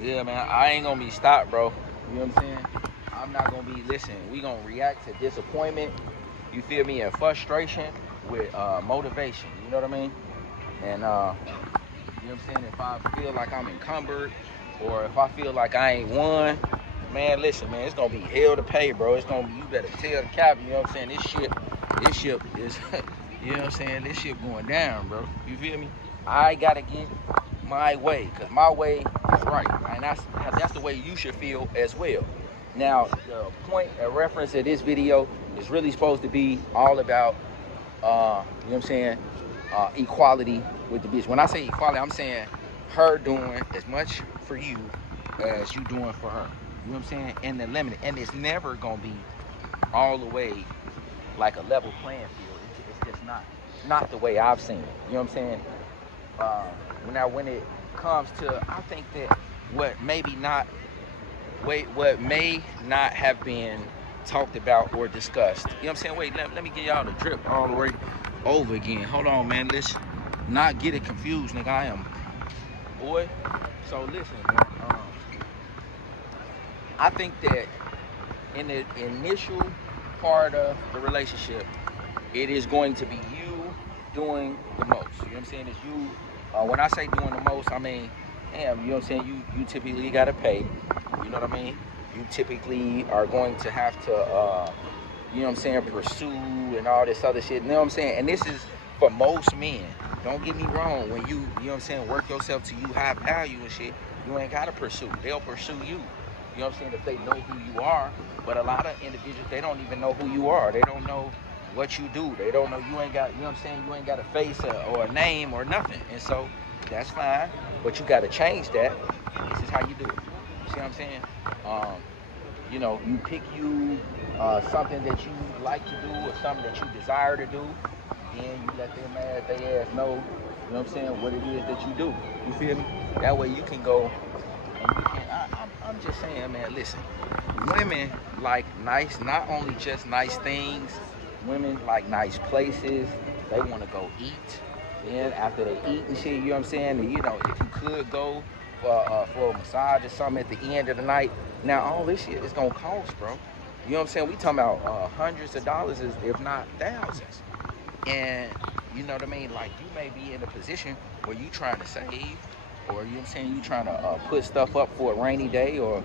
Yeah, man, I ain't gonna be stopped, bro. You know what I'm saying? I'm not gonna be, listen, we gonna react to disappointment, you feel me, and frustration with motivation, you know what I mean? And, you know what I'm saying, if I feel like I'm encumbered or if I feel like I ain't won, man, listen, man, it's gonna be hell to pay, bro. It's gonna be, you better tell the captain, you know what I'm saying, this ship is, you know what I'm saying, this ship going down, bro. You feel me? I gotta get my way, because my way is right. And that's the way you should feel as well. Now, the point of reference of this video is really supposed to be all about, you know what I'm saying, equality with the bitch. When I say equality, I'm saying her doing as much for you as you doing for her. You know what I'm saying? And the limit, and it's never gonna be all the way like a level playing field. It's just not the way I've seen it. You know what I'm saying? When it comes to, I think that what maybe not wait what may not have been talked about or discussed. You know what I'm saying? Wait, let me get y'all the drip all the way over again. Hold on, man. Let's not get it confused, nigga. I am boy. So listen, man. I think that in the initial part of the relationship, it is going to be you doing the most. You know what I'm saying? It's you. When I say doing the most, I mean, damn, you know what I'm saying? You typically gotta pay. You know what I mean? You typically are going to have to, you know what I'm saying, pursue and all this other shit. You know what I'm saying? And this is for most men. Don't get me wrong. When you know what I'm saying, work yourself to you high value and shit, you ain't gotta pursue. They'll pursue you. You know what I'm saying? If they know who you are. But a lot of individuals, they don't even know who you are. They don't know what you do. They don't know, you ain't got, you know what I'm saying, you ain't got a face or a name or nothing. And so that's fine. But you got to change that. And this is how you do it. You see what I'm saying? Um, you know, you pick something that you like to do or something that you desire to do. Then you let them ass, they ass know, you know what I'm saying, what it is that you do. You feel me? That way you can go and you can, I'm just saying, man, listen, women like nice, not only just nice things, women like nice places. They want to go eat. Then after they eat and shit, you know what I'm saying? And, you know, if you could go for a massage or something at the end of the night, now all this shit is gonna cost, bro. You know what I'm saying? We talking about hundreds of dollars, if not thousands. And you know what I mean? Like you may be in a position where you trying to save, or you know what I'm saying, you trying to put stuff up for a rainy day or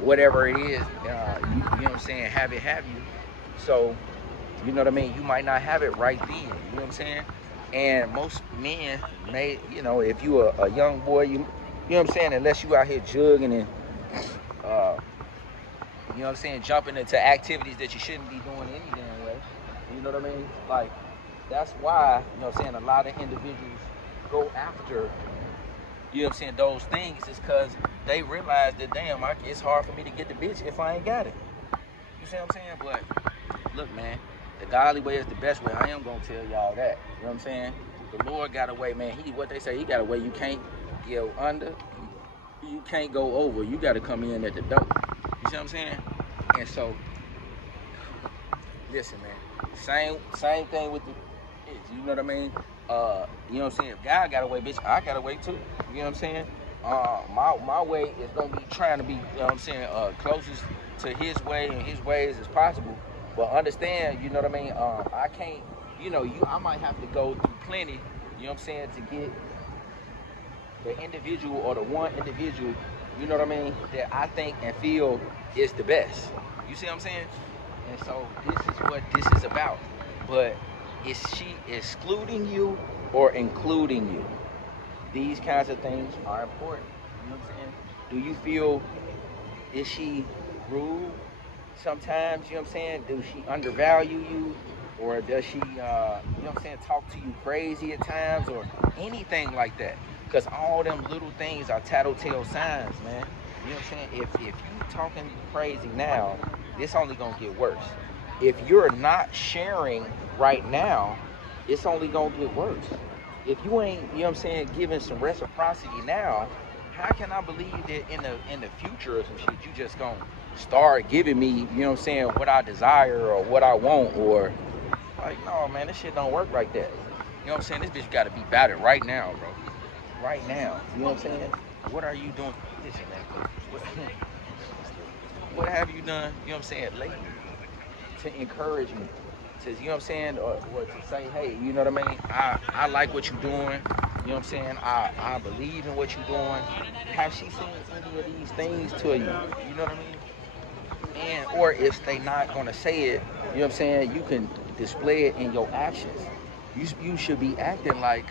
whatever it is. You know what I'm saying? Have you. So you know what I mean? You might not have it right then. You know what I'm saying? And most men may, you know, if you a young boy, you know what I'm saying, unless you out here jugging and uh, you know what I'm saying, jumping into activities that you shouldn't be doing any damn way. You know what I mean? Like that's why, you know what I'm saying, a lot of individuals go after, you know what I'm saying, those things is because they realize that, damn, it's hard for me to get the bitch if I ain't got it. You see what I'm saying? But look, man, the godly way is the best way. I am gonna tell y'all that. You know what I'm saying? The Lord got a way, man. What they say, he got a way you can't go under, you can't go over. You got to come in at the door. You see what I'm saying? And so, listen, man. Same thing with the kids. You know what I mean? You know what I'm saying? If God got a way, bitch, I got a way too. You know what I'm saying? My way is gonna be trying to be, you know what I'm saying, closest to His way and His ways as possible. But understand, you know what I mean? I can't, you know, I might have to go through plenty. You know what I'm saying, to get the individual or the one individual, you know what I mean, that I think and feel is the best. You see what I'm saying? And so this is what this is about. But is she excluding you or including you? These kinds of things are important. You know what I'm saying? Do you feel, is she rude sometimes? You know what I'm saying? Does she undervalue you? Or does she, you know what I'm saying, talk to you crazy at times or anything like that? Because all them little things are tattletale signs, man. You know what I'm saying? If you talking crazy now, it's only gonna get worse. If you're not sharing right now, it's only gonna get worse. If you ain't, you know what I'm saying, giving some reciprocity now, how can I believe that in the future or some shit you just gonna start giving me, you know what I'm saying, what I desire or what I want, or like, no, man, this shit don't work like that. You know what I'm saying? This bitch gotta be about it right now, bro. Right now. You know what I'm saying? What are you doing? Listen, man. What have you done? You know what I'm saying? Lately to encourage me. To, you know what I'm saying? Or to say, hey, you know what I mean? I like what you're doing. You know what I'm saying? I believe in what you're doing. Have she seen any of these things to you? You know what I mean? And or if they not gonna say it, you know what I'm saying, you can display it in your actions. You should be acting like,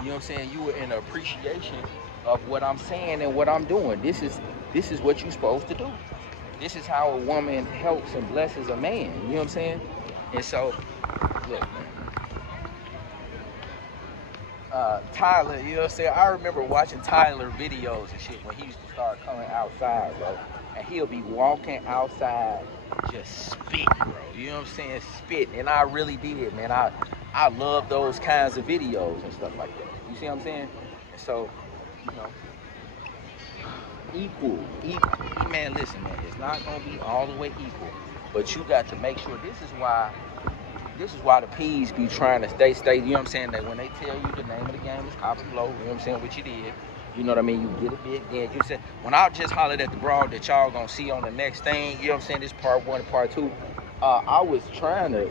you know what I'm saying, you were in appreciation of what I'm saying and what I'm doing. This is what you're supposed to do. This is how a woman helps and blesses a man. You know what I'm saying? And so, look, man, Tyler, you know what I'm saying? I remember watching Tyler videos and shit when he used to start coming outside, bro. And he'll be walking outside just spitting, bro. You know what I'm saying? Spitting. And I really did, man. I love those kinds of videos and stuff like that. You see what I'm saying? And so, you know, equal. Man, listen, man, it's not gonna be all the way equal. But you got to make sure this is why the P's be trying to stay, you know what I'm saying, that when they tell you the name of the game is cop and blow, you know what I'm saying, what you did, you know what I mean, you get a big then you said, when I just hollered at the broad that y'all gonna see on the next thing, you know what I'm saying, this part one and part two, I was trying to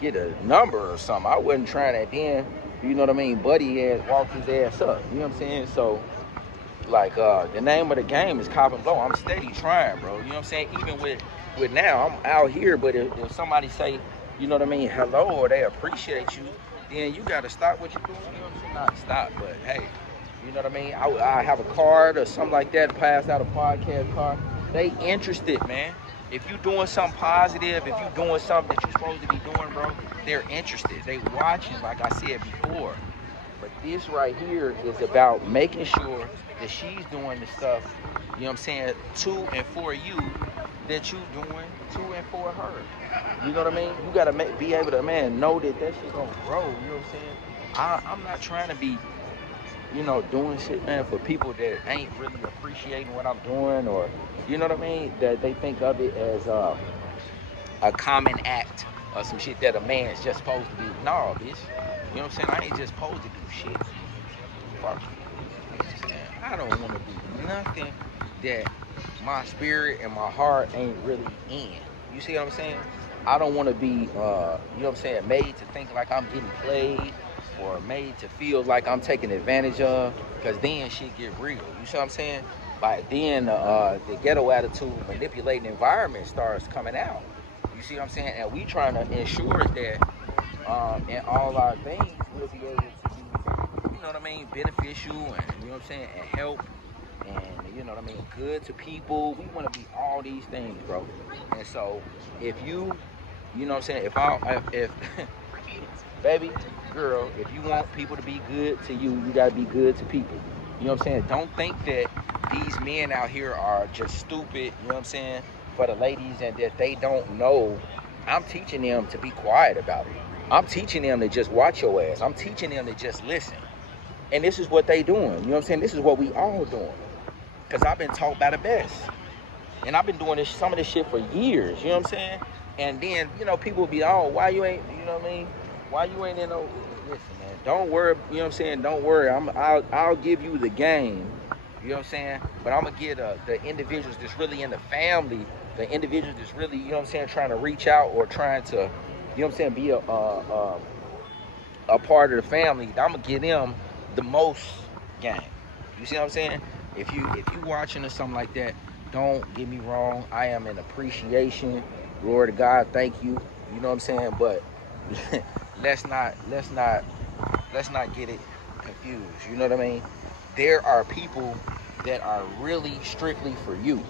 get a number or something. I wasn't trying to then, you know what I mean, Buddy had walked his ass up, you know what I'm saying, so like the name of the game is cop and blow. I'm steady trying, bro. You know what I'm saying? Even with now, I'm out here, but if somebody say, you know what I mean, hello, or they appreciate you, then you gotta stop what you're doing. You know what I'm saying? Not stop, but hey, you know what I mean? I have a card or something like that, pass out a podcast card. They interested, man. If you doing something positive, if you doing something that you're supposed to be doing, bro, they're interested. They watching, like I said before. But this right here is about making sure that she's doing the stuff, you know what I'm saying, to and for you, that you doing to and for her. You know what I mean? You gotta be able to, man, know that shit gonna grow. You know what I'm saying? I'm not trying to be, doing shit, man, for people that ain't really appreciating what I'm doing, or, you know what I mean? That they think of it as a common act or some shit that a man's just supposed to be. No, bitch. You know what I'm saying? I ain't just supposed to do shit. Fuck you. You know what I'm saying? I don't want to do nothing that my spirit and my heart ain't really in. You see what I'm saying? I don't want to be, you know what I'm saying, made to think like I'm getting played or made to feel like I'm taking advantage of, because then shit get real. You see what I'm saying? Like then the ghetto attitude, manipulating environment starts coming out. You see what I'm saying? And we trying to ensure that in all our things we'll be able to be, you know what I mean, beneficial and, you know what I'm saying, and help and, you know what I mean, good to people. We want to be all these things, bro. And so if you know what I'm saying, if baby girl, if you want people to be good to you, you got to be good to people. You know what I'm saying? Don't think that these men out here are just stupid, you know what I'm saying, for the ladies, and that they don't know. I'm teaching them to be quiet about it. I'm teaching them to just watch your ass. I'm teaching them to just listen. And this is what they doing. You know what I'm saying? This is what we all doing. Because I've been taught by the best. And I've been doing some of this shit for years. You know what I'm saying? And then, people will be, oh, why you ain't, you know what I mean? Why you ain't in no, listen, man, don't worry, you know what I'm saying? Don't worry. I'll give you the game. You know what I'm saying? But I'm going to get the individuals that's really in the family, the individuals that's really, you know what I'm saying, trying to reach out or trying to, you know what I'm saying, be a part of the family. I'm going to give them the most game. You see what I'm saying? If you watching or something like that, don't get me wrong. I am in appreciation. Glory to God. Thank you. You know what I'm saying? But let's not get it confused. You know what I mean? There are people that are really strictly for you,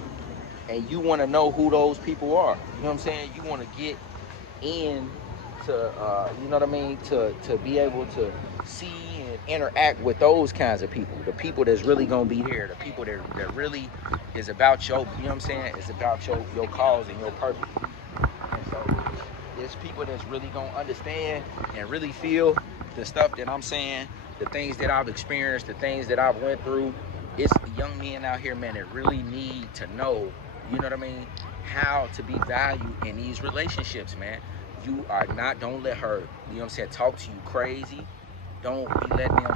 and you want to know who those people are. You know what I'm saying? You want to get in to, you know what I mean, to be able to see and interact with those kinds of people, the people that's really gonna be there, the people that really is about your, you know what I'm saying, it's about your cause and your purpose. And so it's people that's really gonna understand and really feel the stuff that I'm saying, the things that I've experienced, the things that I've went through. It's young men out here, man, that really need to know, you know what I mean, how to be valued in these relationships, man. You are not, don't let her, you know what I'm saying, talk to you crazy. Don't be letting them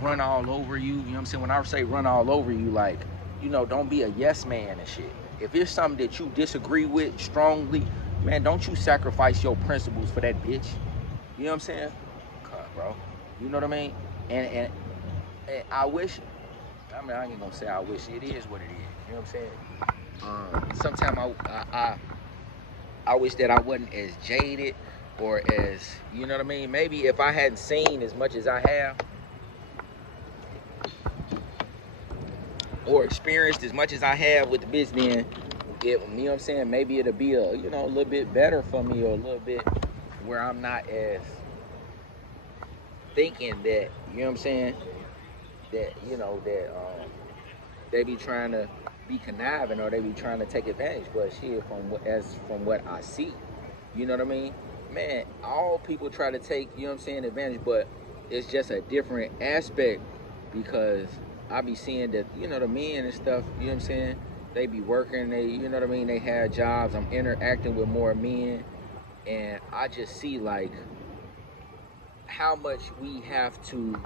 run all over you. You know what I'm saying? When I say run all over you, like, don't be a yes man and shit. If it's something that you disagree with strongly, man, don't you sacrifice your principles for that bitch. You know what I'm saying? God, bro. You know what I mean? And I wish, I ain't gonna say I wish, it is what it is. You know what I'm saying? Sometimes I wish that I wasn't as jaded or as, you know what I mean? Maybe if I hadn't seen as much as I have, or experienced as much as I have with the bitch, then you know what I'm saying, maybe it'll be a little bit better for me, or a little bit where I'm not as thinking that, you know what I'm saying, that they be trying to be conniving, or they be trying to take advantage. But shit, from what I see, you know what I mean, man, all people try to take, you know what I'm saying, advantage, but it's just a different aspect, because I be seeing that, the men and stuff, you know what I'm saying, they be working, they, you know what I mean, they have jobs. I'm interacting with more men, and I just see like how much we have to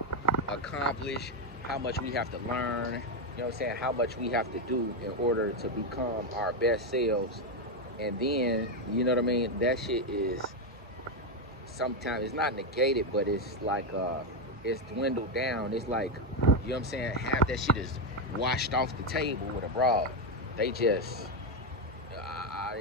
accomplish, how much we have to learn, you know what I'm saying, how much we have to do in order to become our best selves. And then, you know what I mean, that shit is sometimes, it's not negated, but it's like it's dwindled down. It's like, you know what I'm saying, half that shit is washed off the table with a broad. They just you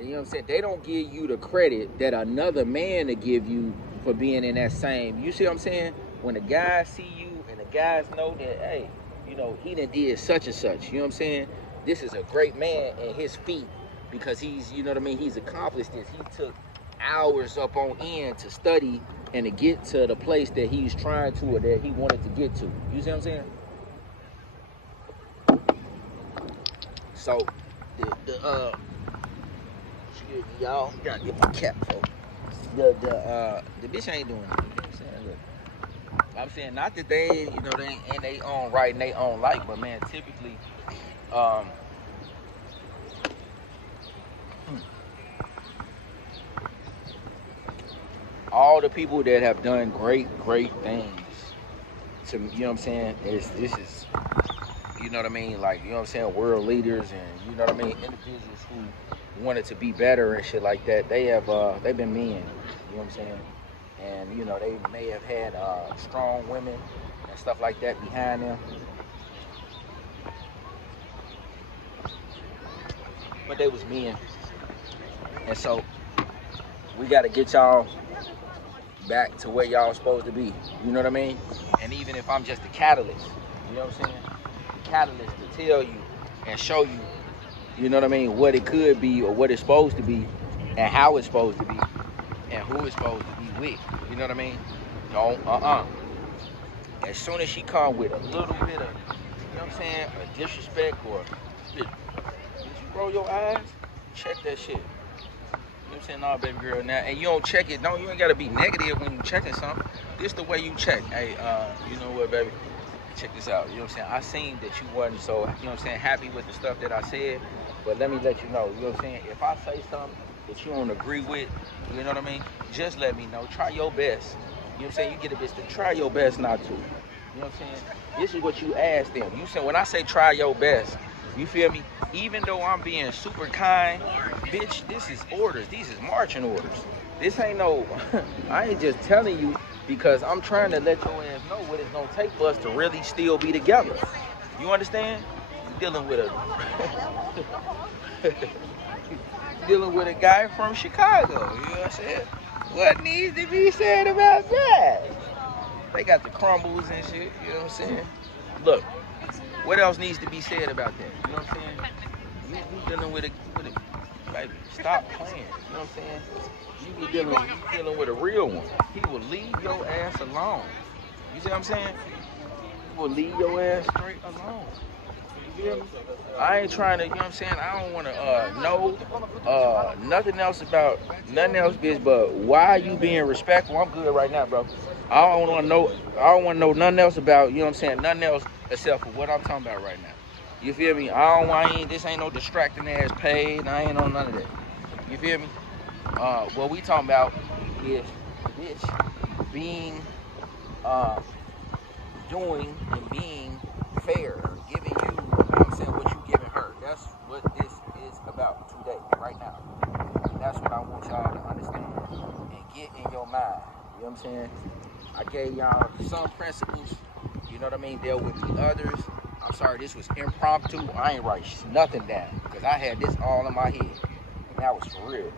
know what I'm saying, they don't give you the credit that another man to give you for being in that same, you see what I'm saying, when the guys see you and the guys know that, hey, he done did such and such, you know what I'm saying, this is a great man in his feet, because he's, you know what I mean, he's accomplished this. He took hours up on end to study and to get to the place that he's trying to, or that he wanted to get to. You see what I'm saying? So y'all gotta get my cap, folks. The bitch ain't doing it. You know what I'm saying? Look, I'm saying, not that they, they ain't in their own right and they own like, but man, typically, all the people that have done great things to, you know what I'm saying, this is, you know what I mean, like, you know what I'm saying, world leaders, and, you know what I mean, individuals who wanted to be better and shit like that. They have they've been men, you know what I'm saying, and they may have had strong women and stuff like that behind them, but they was men. And so we got to get y'all back to where y'all supposed to be, you know what I mean? And even if I'm just a catalyst, you know what I'm saying, catalyst to tell you and show you, you know what I mean, what it could be, or what it's supposed to be, and how it's supposed to be, and who it's supposed to be with, you know what I mean? Don't, as soon as she come with a little bit of, you know what I'm saying, a disrespect, or, did you roll your eyes? Check that shit. You know what I'm saying? Nah, baby girl, now, and you don't check it. No, you ain't gotta be negative when you checking something. This the way you check. Hey, you know what, baby? Check this out. You know what I'm saying? I seen that you wasn't so, you know what I'm saying, happy with the stuff that I said, but let me let you know. You know what I'm saying? If I say something that you don't agree with, you know what I mean, just let me know. Try your best. You know what I'm saying? You get a bitch to try your best not to. You know what I'm saying? This is what you ask them. You say, when I say try your best, you feel me? Even though I'm being super kind, bitch, this is orders. These is marching orders. This ain't no, I ain't just telling you because I'm trying to let your ass know what it's gonna take for us to really still be together. You understand? You're dealing with a guy from Chicago. You know what I'm saying? What needs to be said about that? They got the crumbles and shit. You know what I'm saying? Look, what else needs to be said about that? You know what I'm saying? You dealing with a baby, stop playing. You know what I'm saying? You dealing with a real one. He will leave your ass alone. You see what I'm saying? He will leave your ass straight alone. You feel me? I ain't trying to, you know what I'm saying? I don't want to know nothing else about nothing else, bitch, but why you being respectful? I'm good right now, bro. I don't want to know nothing else about, you know what I'm saying? Nothing else except for what I'm talking about right now. You feel me? This ain't no distracting ass page. I ain't on none of that. You feel me? What we talking about is, bitch, being, doing and being fair, giving you, you know what I'm saying, what you giving her. That's what this is about today, right now. And that's what I want y'all to understand and get in your mind. You know what I'm saying? I gave y'all some principles, you know what I mean? There would be others. I'm sorry, this was impromptu. I ain't write nothing down because I had this all in my head. And that was for real.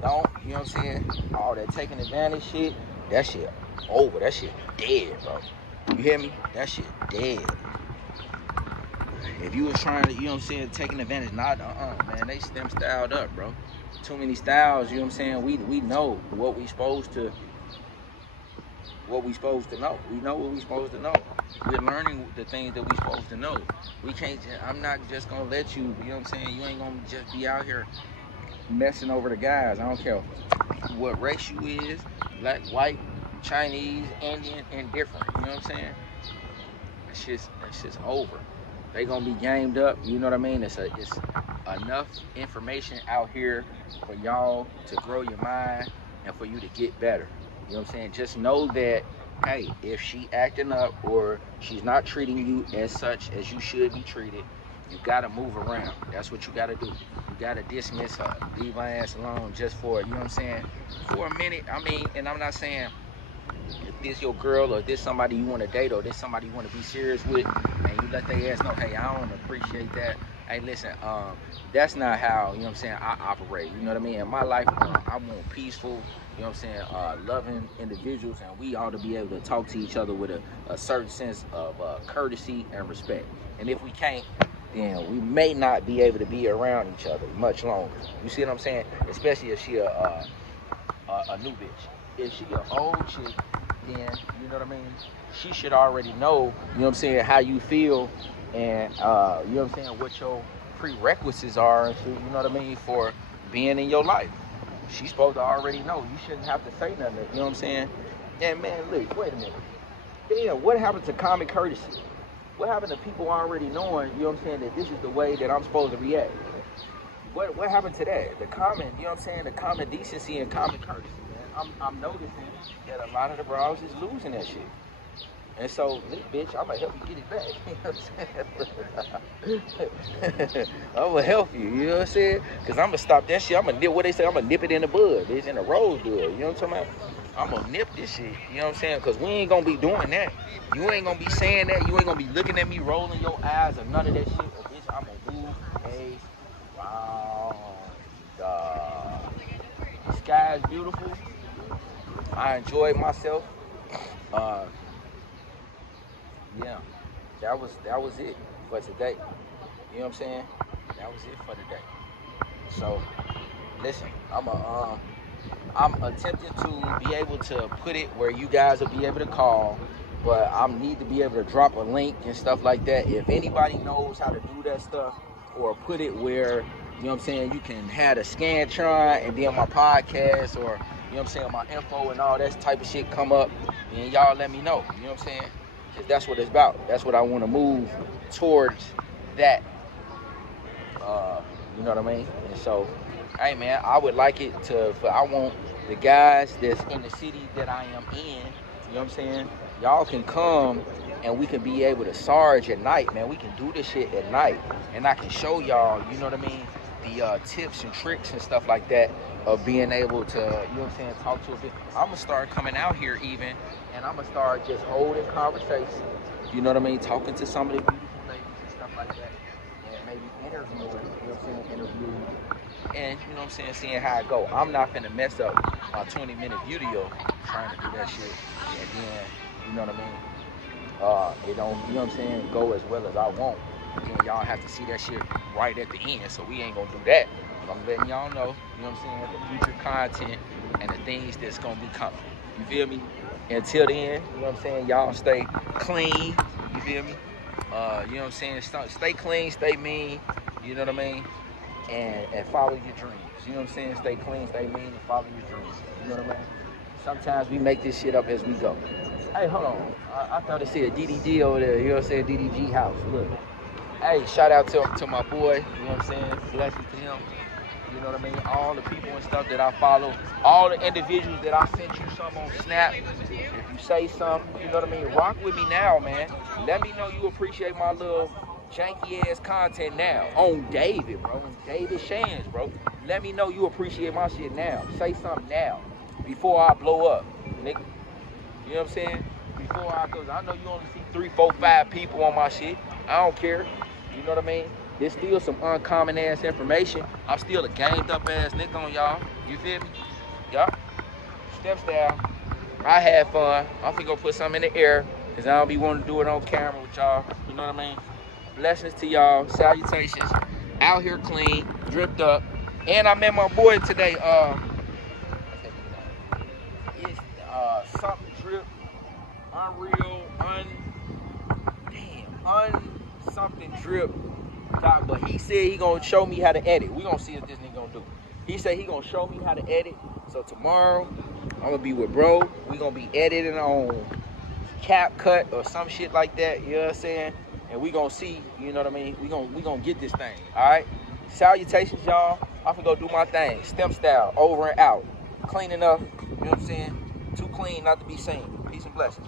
Don't, you know what I'm saying? All that taking advantage shit, that shit over. That shit dead, bro. You hear me? That shit dead. If you was trying to, you know what I'm saying, taking advantage, not, man, they them styled up, bro. Too many styles, you know what I'm saying? We know what we supposed to, know. We know what we supposed to know. We're learning the things that we supposed to know. We can't, I'm not just gonna let you, you know what I'm saying? You ain't gonna just be out here messing over the guys. I don't care what race you is, black, white, Chinese, Indian, indifferent. You know what I'm saying? That's just over. They gonna be gamed up. You know what I mean? It's enough information out here for y'all to grow your mind and for you to get better. You know what I'm saying? Just know that, hey, if she acting up or she's not treating you as such as you should be treated, you gotta move around. That's what you gotta do. You gotta dismiss her. Leave her ass alone just for, you know what I'm saying, for a minute. I mean, and I'm not saying if this your girl or this somebody you want to date or this somebody you want to be serious with, and you let their ass know, hey, I don't appreciate that. Hey, listen, that's not how, you know what I'm saying, I operate. You know what I mean? In my life, I want peaceful, you know what I'm saying, loving individuals, and we ought to be able to talk to each other with a certain sense of courtesy and respect. And if we can't, then we may not be able to be around each other much longer. You see what I'm saying? Especially if she a new bitch. If she an old chick, then, you know what I mean, she should already know, you know what I'm saying, how you feel and, you know what I'm saying, what your prerequisites are, and you know what I mean, for being in your life. She's supposed to already know. You shouldn't have to say nothing, you know what I'm saying? And man, look, wait a minute. Damn, what happened to common courtesy? What happened to people already knowing, you know what I'm saying, that this is the way that I'm supposed to react? What happened to that? The common, you know what I'm saying, the common decency and common courtesy, man. I'm noticing that a lot of the bros is losing that shit. And so, bitch, I'm gonna help you get it back. You know what I'm saying? I'm gonna help you, you know what I'm saying? Cause I'm gonna stop that shit. I'm gonna nip, what they say, I'm gonna nip it in the bud, bitch, in the rosebud. You know what I'm talking about? I'm gonna nip this shit, you know what I'm saying? Cause we ain't gonna be doing that. You ain't gonna be saying that. You ain't gonna be looking at me, rolling your eyes or none of that shit. Or bitch, I'm gonna move the sky is beautiful. I enjoyed myself. Yeah, that was it for today. You know what I'm saying? That was it for today. So listen, I'm attempting to be able to put it where you guys will be able to call, but I need to be able to drop a link and stuff like that. If anybody knows how to do that stuff, or put it where, you know what I'm saying, you can have a Scantron and then my podcast, or, you know what I'm saying, my info and all that type of shit come up, and y'all let me know. You know what I'm saying? Because that's what it's about. That's what I want to move towards, that. You know what I mean? And so, hey man, I would like it to, I want the guys that's in the city that I am in, you know what I'm saying? Y'all can come and we can be able to sarge at night, man. We can do this shit at night. And I can show y'all, you know what I mean, the tips and tricks and stuff like that of being able to, you know what I'm saying, talk to a bit. I'm going to start coming out here even, and I'm going to start just holding conversations, you know what I mean, talking to some of the beautiful ladies and stuff like that. And maybe interviewing, you know what I'm saying, interviewing, and, you know what I'm saying, seeing how it go. I'm not finna mess up my 20-minute video trying to do that shit, and then, you know what I mean, it don't, you know what I'm saying, go as well as I want. And then y'all have to see that shit right at the end, so we ain't gonna do that. But I'm letting y'all know, you know what I'm saying, the future content and the things that's gonna be coming. You feel me? Until then, you know what I'm saying, y'all stay clean, you feel me? You know what I'm saying, stay clean, stay mean, you know what I mean? And follow your dreams. You know what I'm saying? Stay clean, stay mean, and follow your dreams. You know what I mean? Sometimes we make this shit up as we go. Hey, hold on. I thought it said DDG over there. You know what I'm saying? DDG house. Look. Hey, shout out to my boy. You know what I'm saying? Blessings to him. You know what I mean? All the people and stuff that I follow, all the individuals that I sent you some on Snap. If you say something, you know what I mean? Rock with me now, man. Let me know you appreciate my little janky ass content now. On David, bro. On David Shands, bro. Let me know you appreciate my shit now. Say something now. Before I blow up, nigga. You know what I'm saying? Before I go, I know you only see 3, 4, 5 people on my shit. I don't care. You know what I mean? There's still some uncommon ass information. I'm still a gamed up ass nigga on y'all. You feel me? Yup. Steps down. I had fun. I'm finna go put something in the air because I don't be wanting to do it on camera with y'all. You know what I mean? Blessings to y'all. Salutations. Out here clean, dripped up. And I met my boy today. It's something drip, unreal, something drip. But he said he gonna show me how to edit. We gonna see what this nigga gonna do. He said he gonna show me how to edit. So tomorrow, I'm gonna be with bro. We gonna be editing on CapCut or some shit like that. You know what I'm saying? And we gonna see. You know what I mean? We gonna get this thing. All right. Salutations, y'all. I'm gonna go do my thing. Stem style. Over and out. Cleaning up. You know what I'm saying? Too clean not to be seen. Peace and blessings.